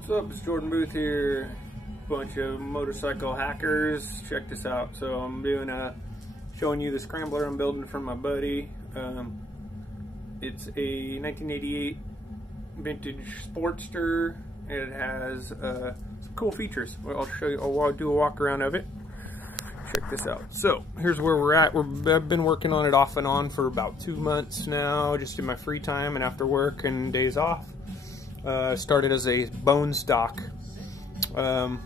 What's up, it's Jordan Booth here. Bunch of motorcycle hackers. Check this out. So I'm doing showing you the scrambler I'm building for my buddy. It's a 1988 vintage Sportster. It has some cool features. Well, I'll show you. I'll do a walk around of it. Check this out. So here's where we're at. I've been working on it off and on for about 2 months now, just in my free time and after work and days off. Started as a bone stock. Did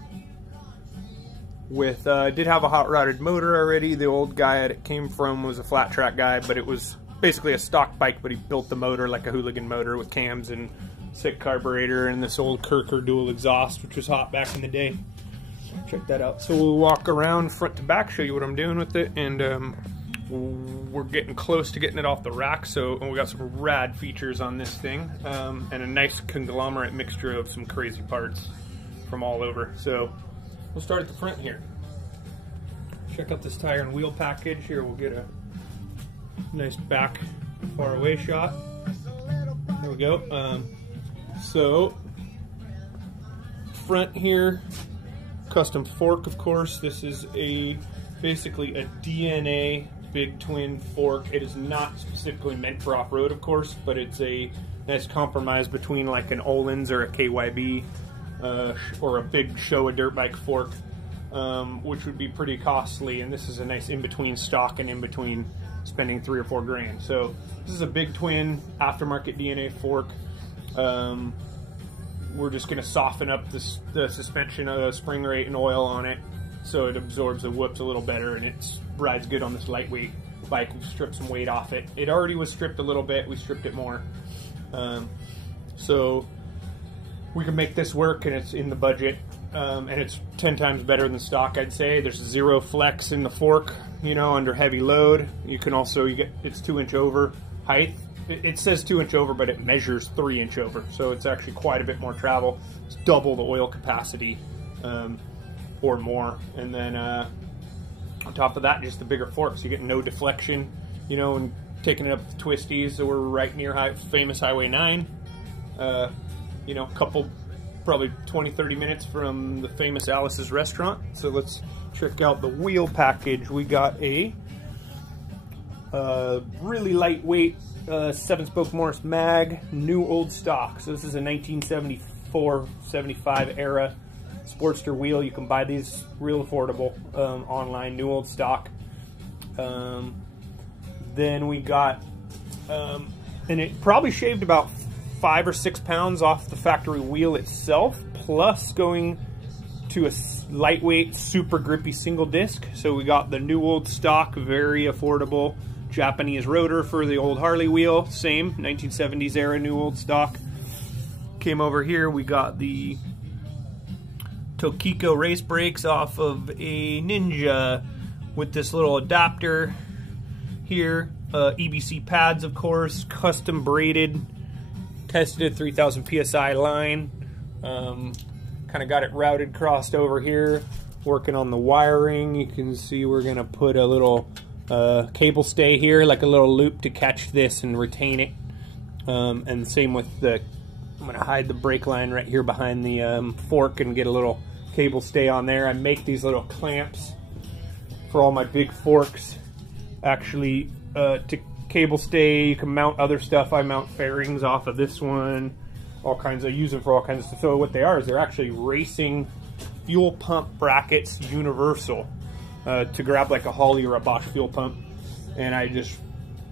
have a hot rodded motor already. The old guy it came from was a flat track guy, but it was basically a stock bike, but he built the motor like a hooligan motor with cams and sick carburetor and this old Kirker dual exhaust, which was hot back in the day. Check that out. So we'll walk around front to back, show you what I'm doing with it, and we're getting close to getting it off the rack. So we got some rad features on this thing, and a nice conglomerate mixture of some crazy parts from all over. So we'll start at the front here. Check out this tire and wheel package here. We'll get a nice back far away shot. There we go. So front here, custom fork, of course. This is basically a DNA big twin fork. It is not specifically meant for off-road, of course, but it's a nice compromise between like an Öhlins or a KYB or a big Showa dirt bike fork, which would be pretty costly. And this is a nice in-between stock and in-between spending $3 or $4 grand. So this is a big twin aftermarket DNA fork. We're just going to soften up the suspension, spring rate, and oil on it so it absorbs the whoops a little better, and it rides good on this lightweight bike. We've stripped some weight off it. It already was stripped a little bit. We stripped it more. So we can make this work, and it's in the budget, and it's 10 times better than stock, I'd say. There's zero flex in the fork, you know, under heavy load. You can also, it's 2-inch over height. It says 2-inch over, but it measures 3-inch over, so it's actually quite a bit more travel. It's double the oil capacity, or more. And then on top of that, just the bigger forks. You get no deflection, you know, and taking it up the twisties. So we're right near famous Highway 9. You know, probably 20-30 minutes from the famous Alice's restaurant. So let's check out the wheel package. We got a really lightweight 7-spoke Morris mag, new old stock. So this is a 1974-75 era Sportster wheel. You can buy these real affordable online, new old stock. Then we got, and it probably shaved about 5 or 6 pounds off the factory wheel itself, plus going to a lightweight, super grippy single disc. So we got the new old stock, very affordable Japanese rotor for the old Harley wheel, same 1970s era new old stock. Came over here, we got the Tokiko race brakes off of a Ninja with this little adapter here. EBC pads, of course, custom braided, tested at 3000 PSI line. Kind of got it routed, crossed over here. Working on the wiring, you can see we're gonna put a little cable stay here, like a little loop to catch this and retain it. And same with I'm going to hide the brake line right here behind the fork and get a little cable stay on there. I make these little clamps for all my big forks, actually, to cable stay. You can mount other stuff. I mount fairings off of this one, all kinds of, use them for all kinds of stuff. So what they are is they're actually racing fuel pump brackets, universal. To grab like a Holley or a Bosch fuel pump, and I just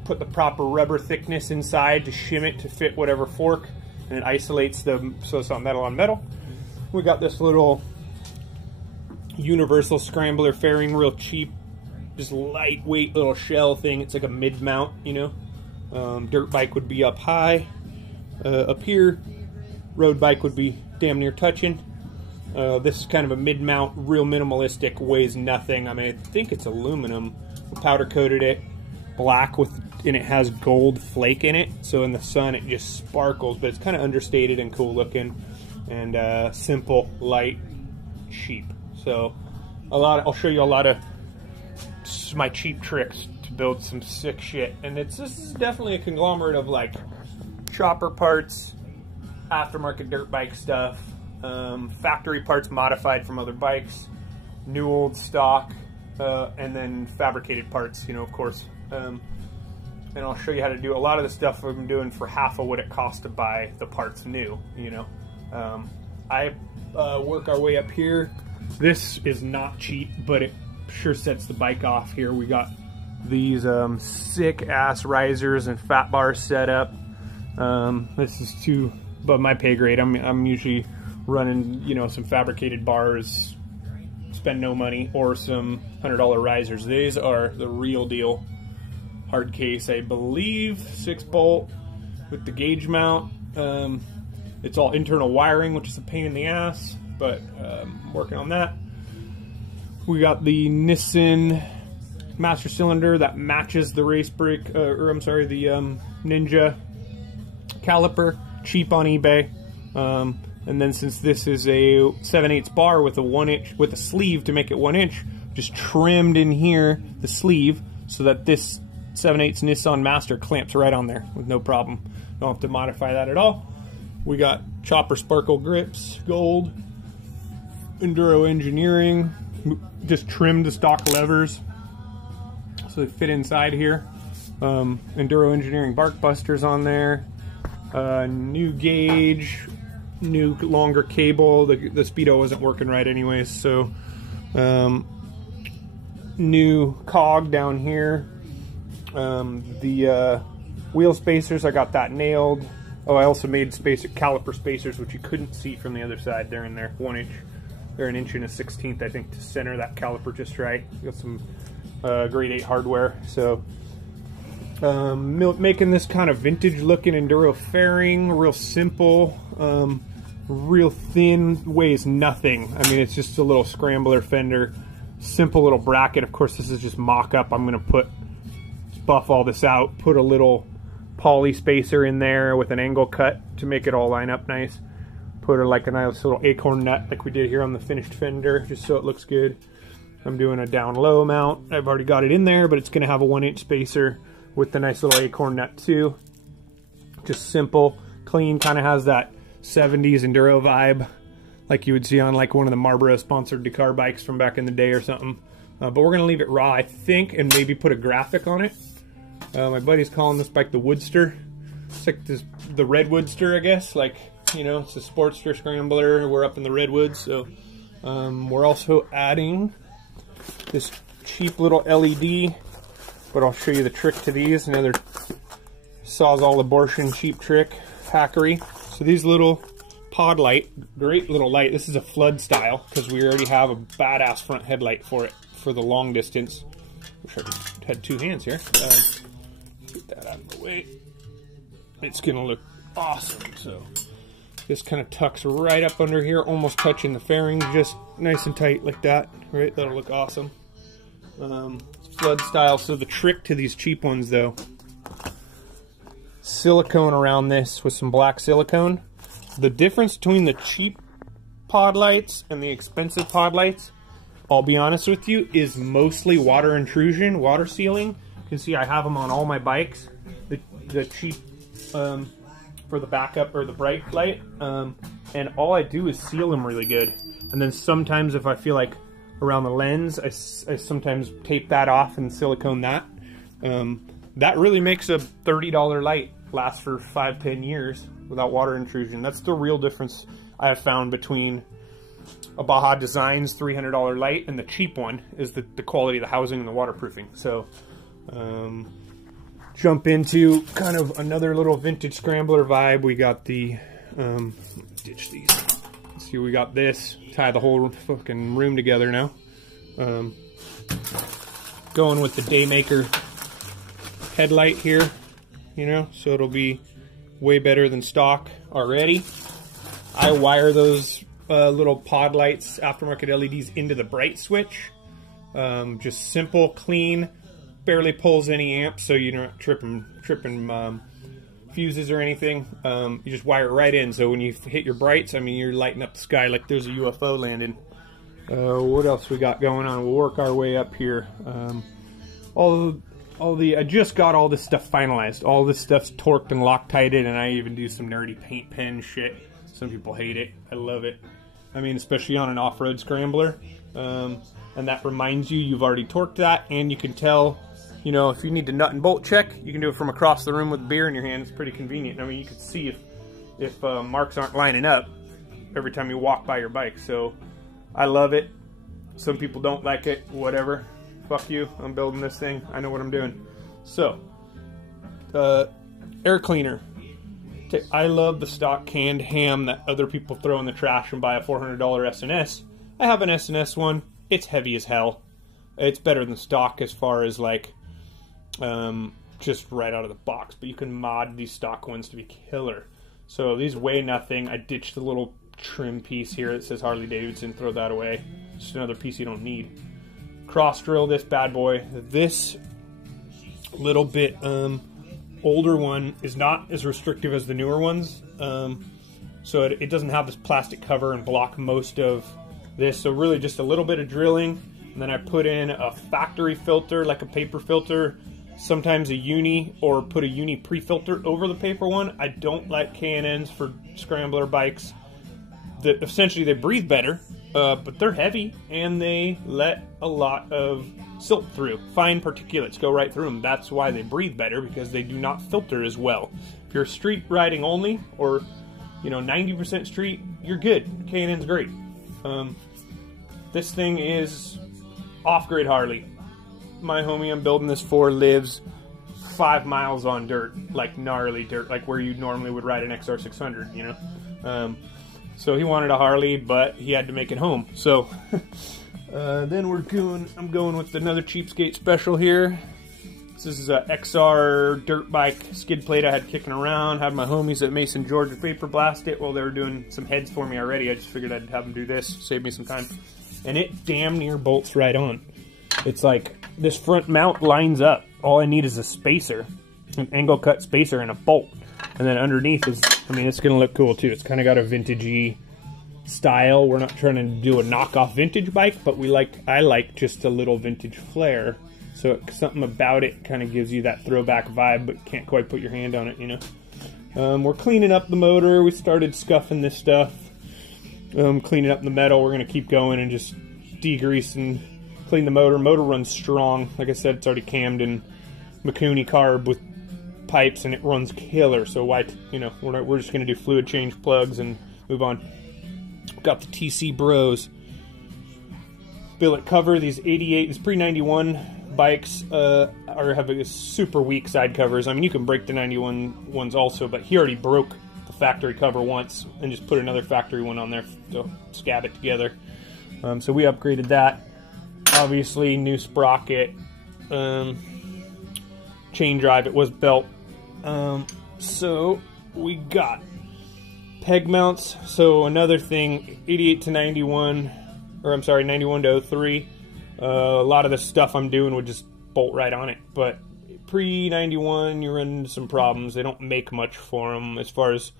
put the proper rubber thickness inside to shim it to fit whatever fork, and it isolates them so it's not metal on metal. We got this little universal scrambler fairing, real cheap, just lightweight little shell thing. It's like a mid-mount, you know. Dirt bike would be up high, up here. Road bike would be damn near touching. This is kind of a mid-mount, real minimalistic, weighs nothing. I mean, I think it's aluminum. We powder coated it black and it has gold flake in it. So in the sun, it just sparkles, but it's kind of understated and cool looking, and simple, light, cheap. So I'll show you a lot of my cheap tricks to build some sick shit. And this is definitely a conglomerate of like chopper parts, aftermarket dirt bike stuff, factory parts modified from other bikes, new old stock, and then fabricated parts, you know, of course. And I'll show you how to do a lot of the stuff I'm doing for half of what it costs to buy the parts new, you know. I work our way up here. This is not cheap, but it sure sets the bike off here. We got these sick ass risers and fat bars set up. This is too above my pay grade. I'm usually running, you know, some fabricated bars, spend no money, or some $100 risers. These are the real deal. Hard case, I believe, 6-bolt with the gauge mount. It's all internal wiring, which is a pain in the ass, but I'm working on that. We got the Nissan master cylinder that matches the race brake, or I'm sorry, the Ninja caliper, cheap on eBay. And then since this is a 7/8 bar with a 1-inch, with a sleeve to make it 1 inch, just trimmed in here the sleeve so that this 7/8 Nissan Master clamps right on there with no problem. Don't have to modify that at all. We got Chopper Sparkle grips, gold, Enduro Engineering, just trimmed the stock levers so they fit inside here. Enduro Engineering bark busters on there. New gauge, new longer cable. The speedo wasn't working right anyways, so new cog down here. The wheel spacers, I got that nailed. Oh, I also made caliper spacers, which you couldn't see from the other side. They're in there, 1 inch. They're 1 1/16 inch, I think, to center that caliper just right. Got some grade 8 hardware. So making this kind of vintage looking enduro fairing, real simple, real thin, weighs nothing. I mean, it's just a little scrambler fender, simple little bracket. Of course, this is just mock-up. I'm gonna buff all this out, put a little poly spacer in there with an angle cut to make it all line up nice. Put like a nice little acorn nut like we did here on the finished fender, just so it looks good. I'm doing a down low mount. I've already got it in there, but it's gonna have a 1 inch spacer with the nice little acorn nut too. Just simple, clean, kind of has that 70s enduro vibe like you would see on like one of the Marlboro sponsored Dakar bikes from back in the day or something. But we're gonna leave it raw, I think, and maybe put a graphic on it. My buddy's calling this bike the Woodster. It's like the Red Woodster, I guess. Like, you know, it's a Sportster scrambler. We're up in the redwoods, so we're also adding this cheap little LED. But I'll show you the trick to these. Another Sawzall abortion cheap trick, hackery. So these little pod light, great little light. This is a flood style because we already have a badass front headlight for it for the long distance. Wish I had two hands here. Get that out of the way. It's gonna look awesome. So this kind of tucks right up under here, almost touching the fairing, just nice and tight like that. Right, that'll look awesome. Flood style. So the trick to these cheap ones, though, silicone around this with some black silicone. The difference between the cheap pod lights and the expensive pod lights, I'll be honest with you, is mostly water intrusion, water sealing. You can see I have them on all my bikes. The cheap for the backup or the bright light, and all I do is seal them really good. And then sometimes if I feel like around the lens, I sometimes tape that off and silicone that. That really makes a $30 light last for 5-10 years without water intrusion. That's the real difference I have found between a Baja Designs $300 light and the cheap one, is the quality of the housing and the waterproofing. So jump into kind of another little vintage scrambler vibe. We got the ditch these. Let's see, we got this, tie the whole fucking room together now. Going with the Daymaker headlight here, you know, so it'll be way better than stock already. I wire those little pod lights, aftermarket LEDs, into the bright switch. Just simple, clean, barely pulls any amps, so you're not tripping fuses or anything. You just wire it right in, so when you hit your brights, I mean, you're lighting up the sky like there's a UFO landing. What else we got going on? We'll work our way up here. I just got all this stuff finalized. All this stuff's torqued and Loctited, and I even do some nerdy paint pen shit. Some people hate it. I love it. I mean, especially on an off-road scrambler. And that reminds you, you've already torqued that, and you can tell, you know, if you need to nut and bolt check, you can do it from across the room with beer in your hand. It's pretty convenient. I mean, you can see if marks aren't lining up every time you walk by your bike. So I love it. Some people don't like it. Whatever. Fuck you. I'm building this thing. I know what I'm doing. So, air cleaner. I love the stock canned ham that other people throw in the trash and buy a $400 SNS. I have an SNS one. It's heavy as hell. It's better than stock as far as like just right out of the box, but you can mod these stock ones to be killer. So these weigh nothing. I ditched the little trim piece here that says Harley Davidson. Throw that away. Just another piece you don't need. Cross drill this bad boy. This little bit older one is not as restrictive as the newer ones, so it doesn't have this plastic cover and block most of this. So really just a little bit of drilling, and then I put in a factory filter, like a paper filter, sometimes a uni, or put a uni pre-filter over the paper one. I don't like K&Ns for scrambler bikes. Essentially they breathe better, but they're heavy and they let a lot of silt through. Fine particulates go right through them. That's why they breathe better, because they do not filter as well. If you're street riding only, or 90% street, you're good. K&N's great. This thing is off-grid Harley. My homie I'm building this for lives 5 miles on dirt, like gnarly dirt, like where you normally would ride an XR600, so he wanted a Harley, but he had to make it home. So then I'm going with another cheapskate special here. This is a XR dirt bike skid plate I had kicking around. Had my homies at Mason, Georgia paper blast it while they were doing some heads for me already. I just figured I'd have them do this, save me some time. And it damn near bolts right on. It's like this front mount lines up. All I need is a spacer, an angle cut spacer, and a bolt. And then underneath is, I mean, it's going to look cool too. It's kind of got a vintagey style. We're not trying to do a knockoff vintage bike, but I like just a little vintage flair. So something about it kind of gives you that throwback vibe, but can't quite put your hand on it, We're cleaning up the motor. We started scuffing this stuff. Cleaning up the metal. We're going to keep going and just degrease and clean the motor. Motor runs strong. Like I said, it's already cammed in Mikuni carb with pipes, and it runs killer. So why, we're just going to do fluid change plugs and move on. Got the TC Bros billet cover. These pre-91 bikes have a super weak side covers. I mean, you can break the 91 ones also, but he already broke the factory cover once and just put another factory one on there to scab it together. So we upgraded that. Obviously, new sprocket, chain drive. It was belt. So we got peg mounts. So another thing, 88 to 91, or I'm sorry, 91 to 03. A lot of the stuff I'm doing would just bolt right on it, but pre-91 you run into some problems. They don't make much for them as far as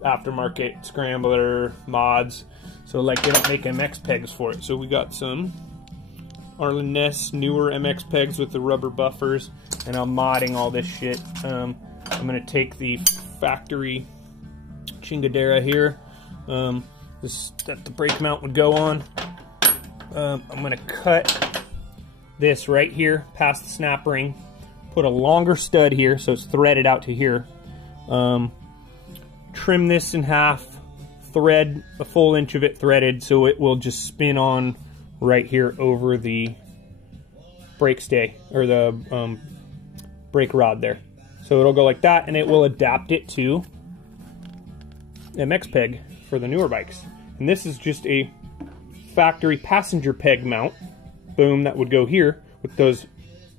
aftermarket scrambler mods, so like they don't make MX pegs for it. So we got some Arlen Ness newer MX pegs with the rubber buffers, and I'm modding all this shit. I'm gonna take the factory chingadera here, that the brake mount would go on. I'm going to cut this right here past the snap ring, put a longer stud here so it's threaded out to here, trim this in half, thread a full inch of it threaded so it will just spin on right here over the brake stay, or the brake rod there. So it'll go like that, and it will adapt it to MX peg for the newer bikes. And this is just a factory passenger peg mount, boom, that would go here with those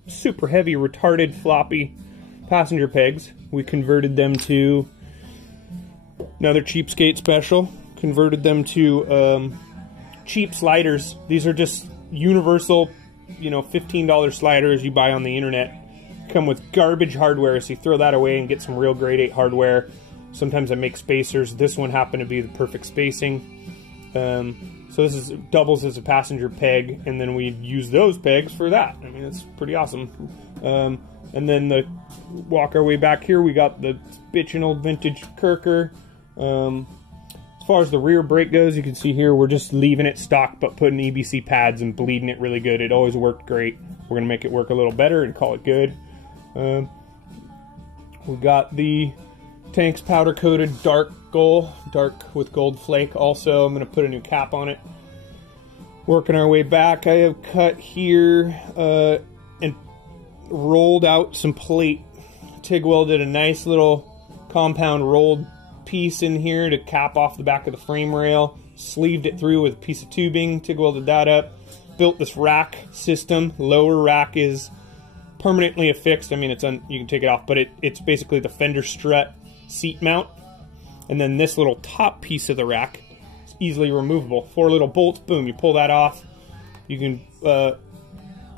super heavy, retarded, floppy passenger pegs. We converted them to another cheapskate special, converted them to cheap sliders. These are just universal, $15 sliders you buy on the internet. Come with garbage hardware, so you throw that away and get some real grade 8 hardware. Sometimes I make spacers. This one happened to be the perfect spacing. So this doubles as a passenger peg, and then we use those pegs for that. I mean, it's pretty awesome. And then walk our way back here, we got the bitchin' old vintage Kirker. far as the rear brake goes, you can see here we're just leaving it stock but putting EBC pads and bleeding it really good. It always worked great. We're going to make it work a little better and call it good. We got the tanks powder coated dark with gold flake. Also, I'm going to put a new cap on it. Working our way back, I have cut here and rolled out some plate. TIG welded a nice little compound rolled piece in here to cap off the back of the frame rail. Sleeved it through with a piece of tubing, TIG welded that up. Built this rack system. Lower rack is permanently affixed. I mean, you can take it off, but it's basically the fender strut seat mount. And then this little top piece of the rack is easily removable. 4 little bolts, boom, you pull that off. You can,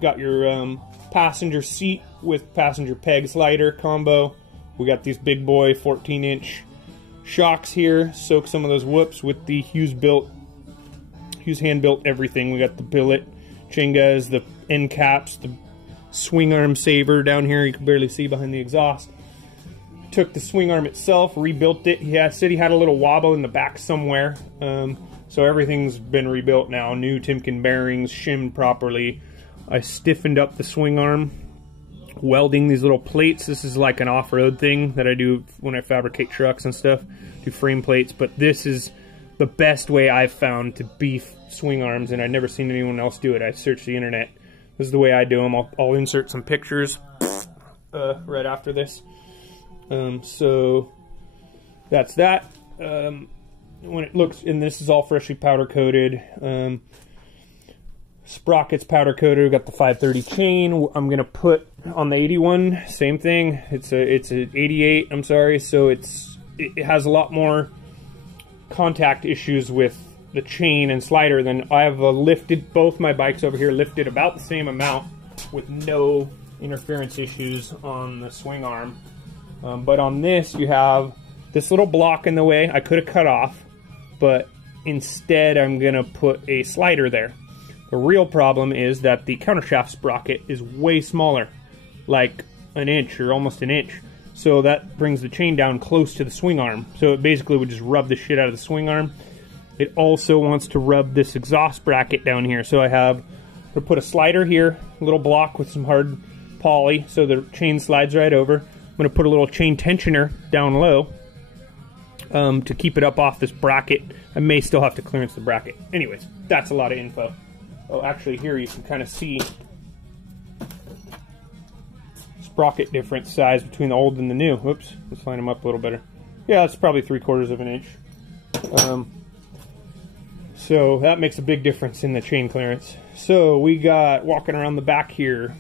got your passenger seat with passenger peg slider combo. We got these big boy 14-inch shocks here. Soak some of those whoops with the Hughes hand built everything. We got the billet chingas, the end caps, the swing arm saver down here. You can barely see behind the exhaust. Took the swing arm itself, rebuilt it. He said he had a little wobble in the back somewhere. So everything's been rebuilt now. New Timken bearings, shimmed properly. I stiffened up the swing arm, welding these little plates. This is like an off-road thing that I do when I fabricate trucks and stuff. Do frame plates, but this is the best way I've found to beef swing arms, and I've never seen anyone else do it. I searched the internet. This is the way I do them. I'll insert some pictures right after this. So that's that. When it looks, and this is all freshly powder coated. Sprockets powder coated. We got the 530 chain. I'm gonna put on the 81. Same thing. It's an 88. I'm sorry. So it has a lot more contact issues with the chain and slider than I have lifted. Both my bikes over here lifted about the same amount with no interference issues on the swing arm. But on this, you have this little block in the way. I could have cut off, but instead I'm gonna put a slider there. The real problem is that the countershaft sprocket is way smaller, like an inch or almost an inch. So that brings the chain down close to the swing arm. So it basically would just rub the shit out of the swing arm. It also wants to rub this exhaust bracket down here. So I'm gonna put a slider here, a little block with some hard poly so the chain slides right over. I'm gonna put a little chain tensioner down low to keep it up off this bracket. I may still have to clearance the bracket. Anyways, that's a lot of info. Oh, actually here you can kind of see sprocket difference size between the old and the new. Whoops, let's line them up a little better. Yeah, it's probably 3/4 of an inch. So that makes a big difference in the chain clearance. So we got, walking around the back here,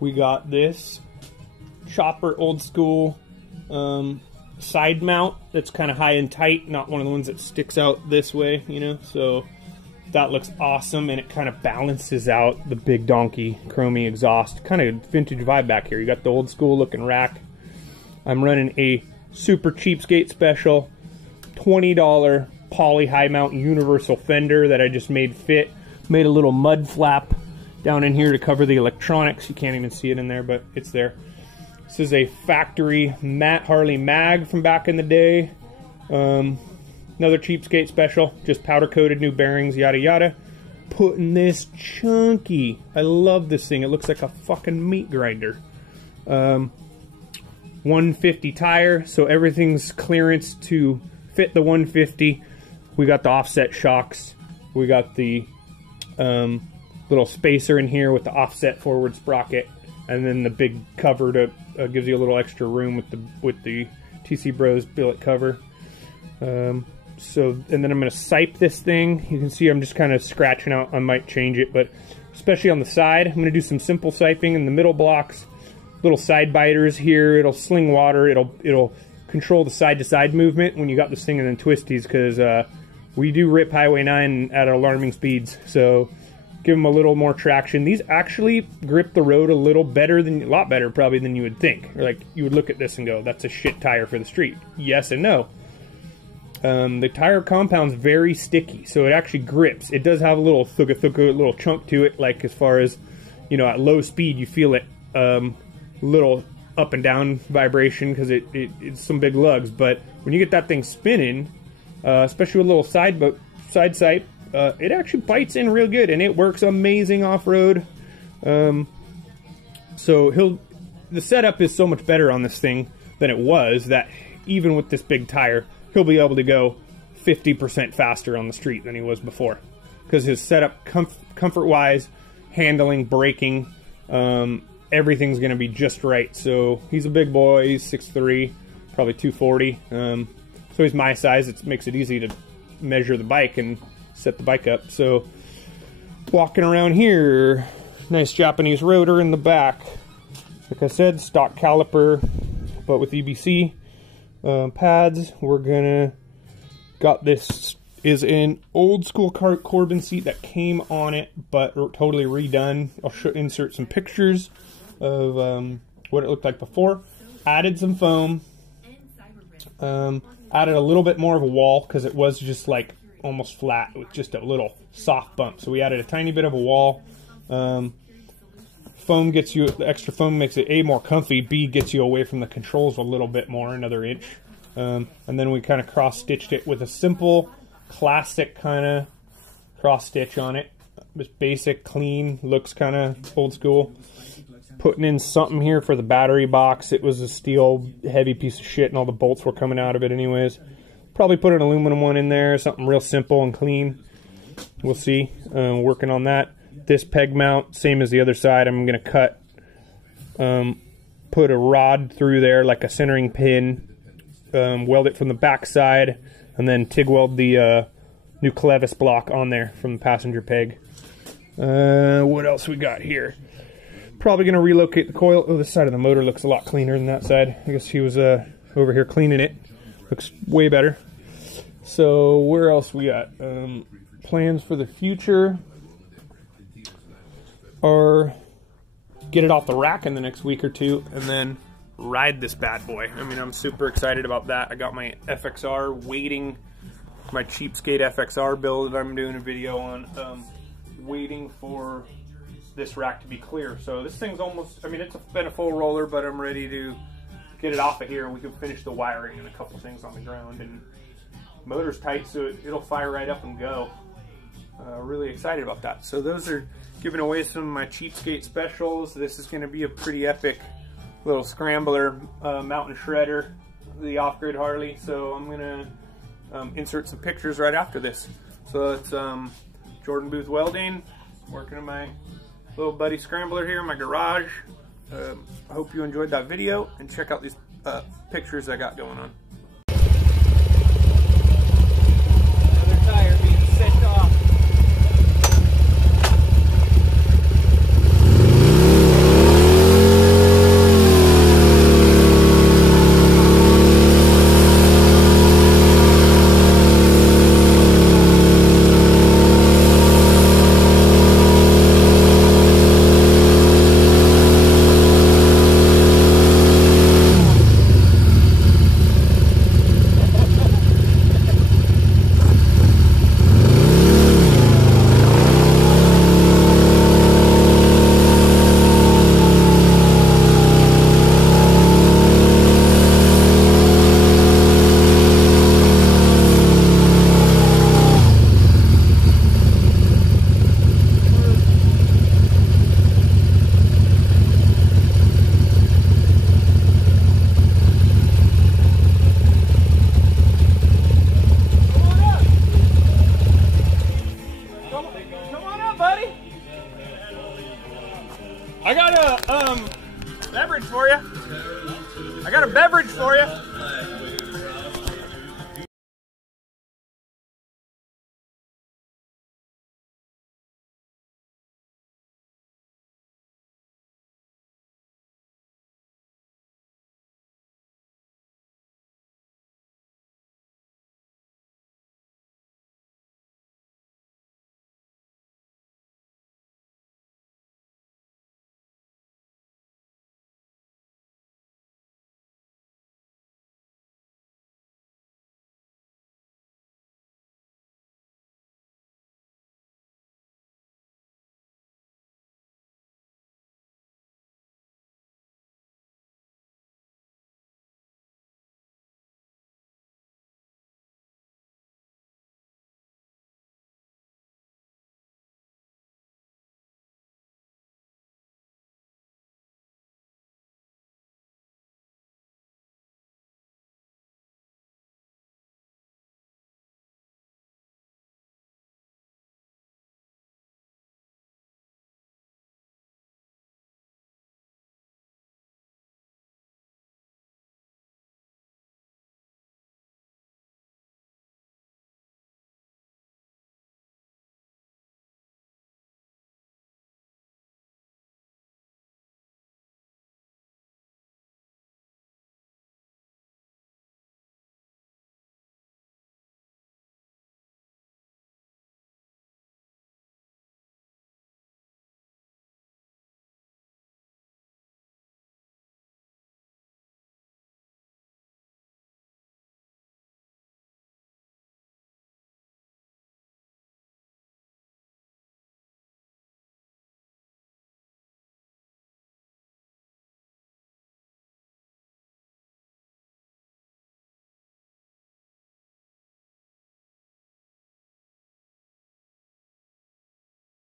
we got this chopper old school side mount that's kind of high and tight, not one of the ones that sticks out this way, you know. So that looks awesome, and it kind of balances out the big donkey chromey exhaust. Kind of vintage vibe back here. You got the old school looking rack. I'm running a super cheapskate special $20 poly high mount universal fender that I just made fit. Made a little mud flap down in here to cover the electronics. You can't even see it in there, but it's there. This is a factory Matt Harley mag from back in the day. Another cheapskate special, just powder coated, new bearings, yada yada. Putting this chunky, I love this thing. It looks like a fucking meat grinder. 150 tire, so everything's clearance to fit the 150. We got the offset shocks. We got the little spacer in here with the offset forward sprocket, and then the big cover to gives you a little extra room with the TC Bros billet cover. So, and then I'm going to sipe this thing. You can see I'm just kind of scratching out. I might change it, but especially on the side, I'm going to do some simple siping in the middle blocks. Little side biters here. It'll sling water. It'll control the side-to-side movement when you got this thing in the twisties, because we do rip Highway 9 at alarming speeds. So give them a little more traction. These actually grip the road a little better a lot better probably than you would think. Or like you would look at this and go, that's a shit tire for the street. Yes and no. The tire compound's very sticky, so it actually grips. It does have a little thugga little chunk to it, like as far as, you know, at low speed you feel it, little up and down vibration because it's some big lugs. But when you get that thing spinning, especially with a little side sight. It actually bites in real good, and it works amazing off-road. So the setup is so much better on this thing than it was, that even with this big tire, he'll be able to go 50% faster on the street than he was before. Because his setup, comfort-wise, handling, braking, everything's going to be just right. So he's a big boy. He's 6'3", probably 240. So he's my size. It makes it easy to measure the bike and set the bike up. So walking around here, nice Japanese rotor in the back. Like I said, stock caliper, but with EBC pads. We're gonna got this is an old school Corbin seat that came on it, but totally redone. I'll insert some pictures of what it looked like before. Added some foam. Added a little bit more of a wall because it was just like almost flat with just a little soft bump. So we added a tiny bit of a wall. Foam gets you, the extra foam makes it A, more comfy, B, gets you away from the controls a little bit more, another inch. And then we kind of cross-stitched it with a simple, classic kind of cross-stitch on it. Just basic, clean, looks kind of old school. Putting in something here for the battery box. It was a steel heavy piece of shit, and all the bolts were coming out of it anyways. Probably put an aluminum one in there, something real simple and clean. We'll see. Working on that. This peg mount, same as the other side. I'm going to cut, put a rod through there like a centering pin, weld it from the back side, and then TIG weld the new clevis block on there from the passenger peg. What else we got here? Probably going to relocate the coil. Oh, this side of the motor looks a lot cleaner than that side. I guess he was over here cleaning it. Looks way better. So where else we got? Plans for the future are get it off the rack in the next week or two, and then ride this bad boy. I mean, I'm super excited about that. I got my FXR waiting, my cheapskate FXR build that I'm doing a video on, waiting for this rack to be clear. So this thing's almost, I mean, it's been a full roller, but I'm ready to get it off of here, and we can finish the wiring and a couple things on the ground. And motor's tight, so it'll fire right up and go. Really excited about that. So those are giving away some of my cheapskate specials. This is going to be a pretty epic little scrambler mountain shredder, the off-grid Harley. So I'm going to insert some pictures right after this. So it's Jordan Booth Welding, working on my little buddy scrambler here in my garage. I hope you enjoyed that video, and check out these pictures I got going on.